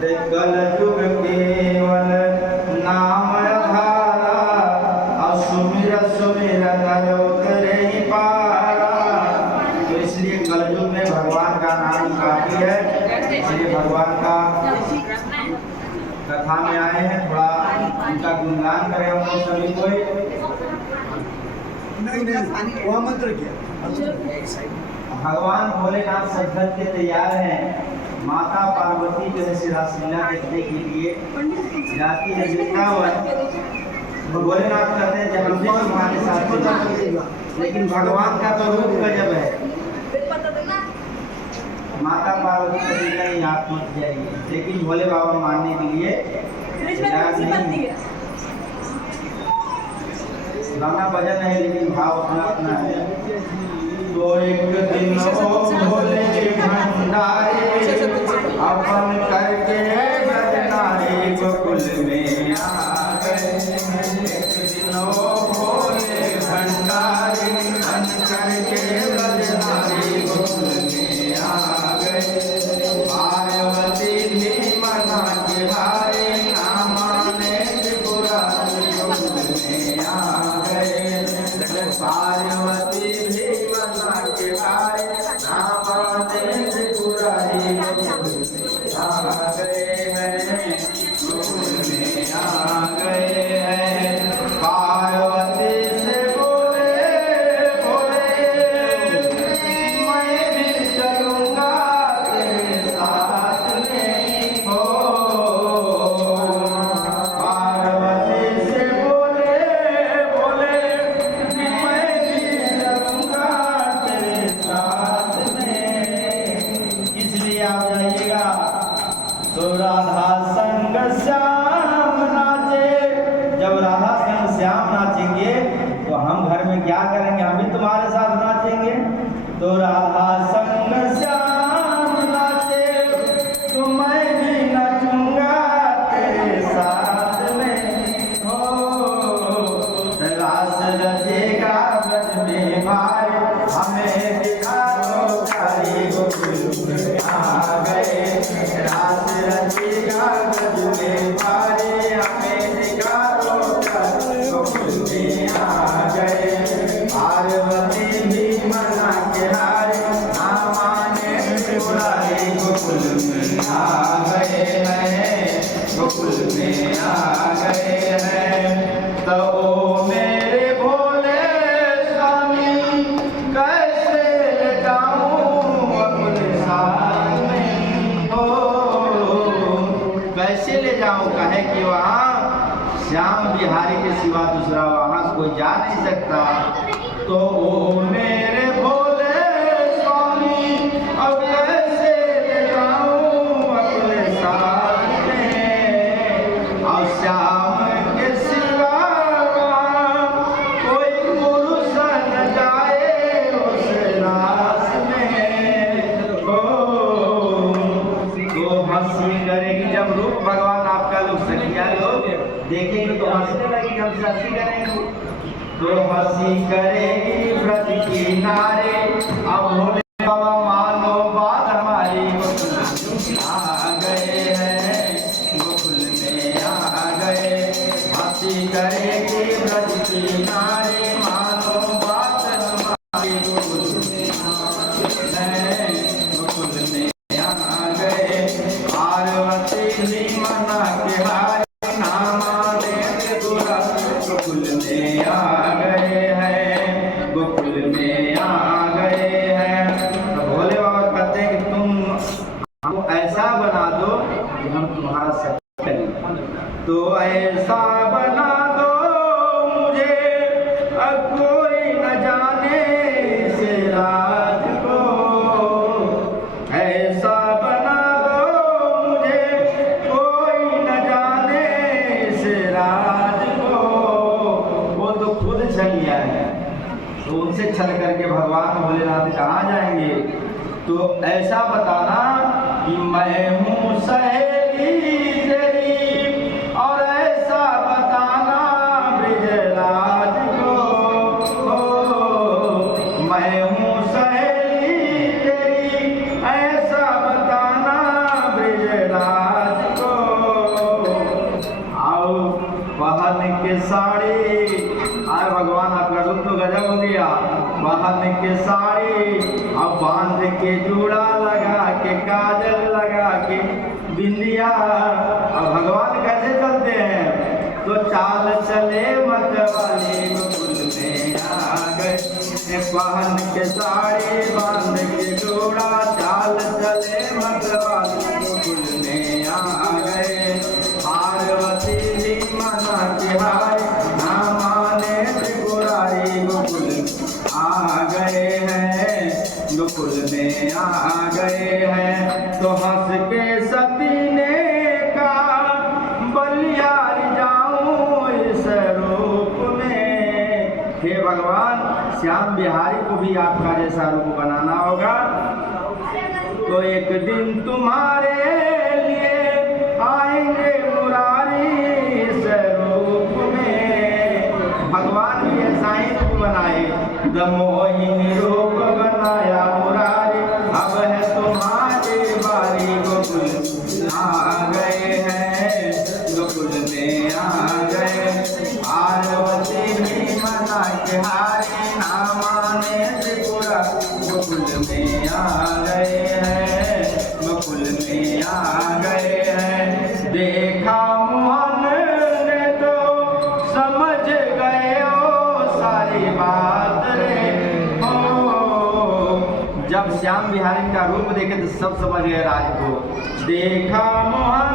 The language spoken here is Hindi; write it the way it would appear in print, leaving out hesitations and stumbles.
कल युग केवल नाम आधारा, असुमिर सुमिर नर उतरे पारा। तो इसलिए कलयुग में भगवान का नाम काफी है, इसलिए भगवान का कथा में आए हैं, थोड़ा उनका गुणगान करें हम लोग सभी को। वह मंत्र क्या? भगवान भोलेनाथ सजधज के तैयार हैं। माता पार्वती जो है रासलीला देखने के लिए जाती है वृंदावन। भोलेनाथ कहते हैं जन्मदिन हमारे साथ, लेकिन भगवान का तो रूप गजब है। माता पार्वती कभी नहीं आप मत जाइए, लेकिन भोले बाबा मानने के लिए तैयार नहीं है। गाना भजन है लेकिन भाव अपना अपना है। तो एक दिन भोले भंडारे अपन करके बदनारे गोकुल में आ गए। एक दिन भोले भंडारे अपन करके बदनारे गोकुल में आ गए। पार्वती भी मना के भाई ना माने त्रिपुरारी गोकुल में आ गए। पार्वती भी मना के भाई ना माने त्रिपुरारी गोकुल में आ गए हैं, गोकुल में आ गए हैं। पार्वती से बोले बोले मैं भी चलूंगा तेरे साथ में हो। पार्वती से बोले बोले मैं भी चलूंगा तेरे साथ में। इसलिए आप जाइएगा तो राधा संग श्याम नाचे। जब राधा संग श्याम नाचेंगे तो हम घर में क्या करेंगे, हम भी तुम्हारे साथ नाचेंगे। तो राधा संग श्याम नाचे तो मैं भी नाचूंगा तेरे साथ में हो। रास रचेगा ब्रज में भाई हमें दिखा दो प्यारी गोकुल में आ गए। रास रचेगा ब्रज में भाई हमें दिखा दो प्यारी गोकुल में आ गए। पार्वती भी मना के हारे ना माने त्रिपुरारी गोकुल में आ गए हैं, गोकुल में आ गए हैं। तो ओ मेरे भोले स्वामी कैसे ले जाऊं अपने साथ में हो। कैसे ले जाऊं, कहे कि वहाँ श्याम बिहारी के सिवा दूसरा वहाँ कोई जा नहीं सकता। तो ओ मेरे भोले स्वामी अब कैसे ले जाऊं अपने साथ में। और श्याम के सिवा कोई पुरुष न जाए उस रास में हो। तो हंसी करेगी जब रूप भगवान आपका लोग सखिया लोग देखेंगे तो हंसने लगेगी, हम हंसी करेंगे। तो हंसी करेगी व्रत किनारे अब भोले बाबा मानो बात हमारी। गोकुल आ गए हैं, गोकुल में आ गए। हंसी करेगी व्रत किनारे मानो बात हमारी। गोकुल में हैं, गोकुल में आ गए। पार्वती भी मना के हाय ना माने त्रिपुरारी गोकुल में आ गए हैं, गोकुल में आ गए हैं। तो भोले बाबा कहते हैं कि तुम हमको ऐसा बना दो कि हम तुम्हारा सब करें। तो ऐसा बना दो मुझे कोई न जाने से राज को। ऐसा बना दो मुझे कोई न जाने से राज को। वो तो खुद छल गया है, तो उनसे छल करके भगवान भोलेनाथ कहाँ जाएंगे। तो ऐसा बताना कि मैं हूँ सहेली तेरी, और ऐसा बताना ब्रजराज को। मैं हूँ सहेली तेरी, ऐसा बताना ब्रजराज के साड़ी, अरे भगवान आपका रूप तो गजब हो गया। बहन के साड़ी अब बांध के जूड़ा लगा के काजल लगा के बिंदिया। अब भगवान कैसे चलते हैं तो चाल चले मतवाली गोकुल में आ गए। बहन के साड़ी बांध के जूड़ा चाल चले मतवाली गोकुल में आ गए। पार्वती जी मना के हाय ना माने त्रिपुरारी गोकुल आ गए हैं, गोकुल में आ गए हैं। तो हंस के सती ने कहा बलिहारी जाऊं इस रूप में। हे भगवान श्याम बिहारी को भी आपका जैसा रूप बनाना होगा, तो एक दिन तुम्हारे लिए आएंगे मुरारी इस रूप में। भगवान भी ऐसा ही रूप बनाए, जब मोहिनी रूप बनाया मुरारी। अब है तुम्हारी बारी गोकुल आ गए हैं, गोकुल में आ गए। पार्वती भी मना के हारे ना माने त्रिपुरा गोकुल में आ गए हैं, गोकुल में आ गए हैं। देखा मोहन ने तो समझ गए ओ सारी बात रे हो। जब श्याम बिहारी का रूप देखे तो सब समझ गए राज को। देखा मोहन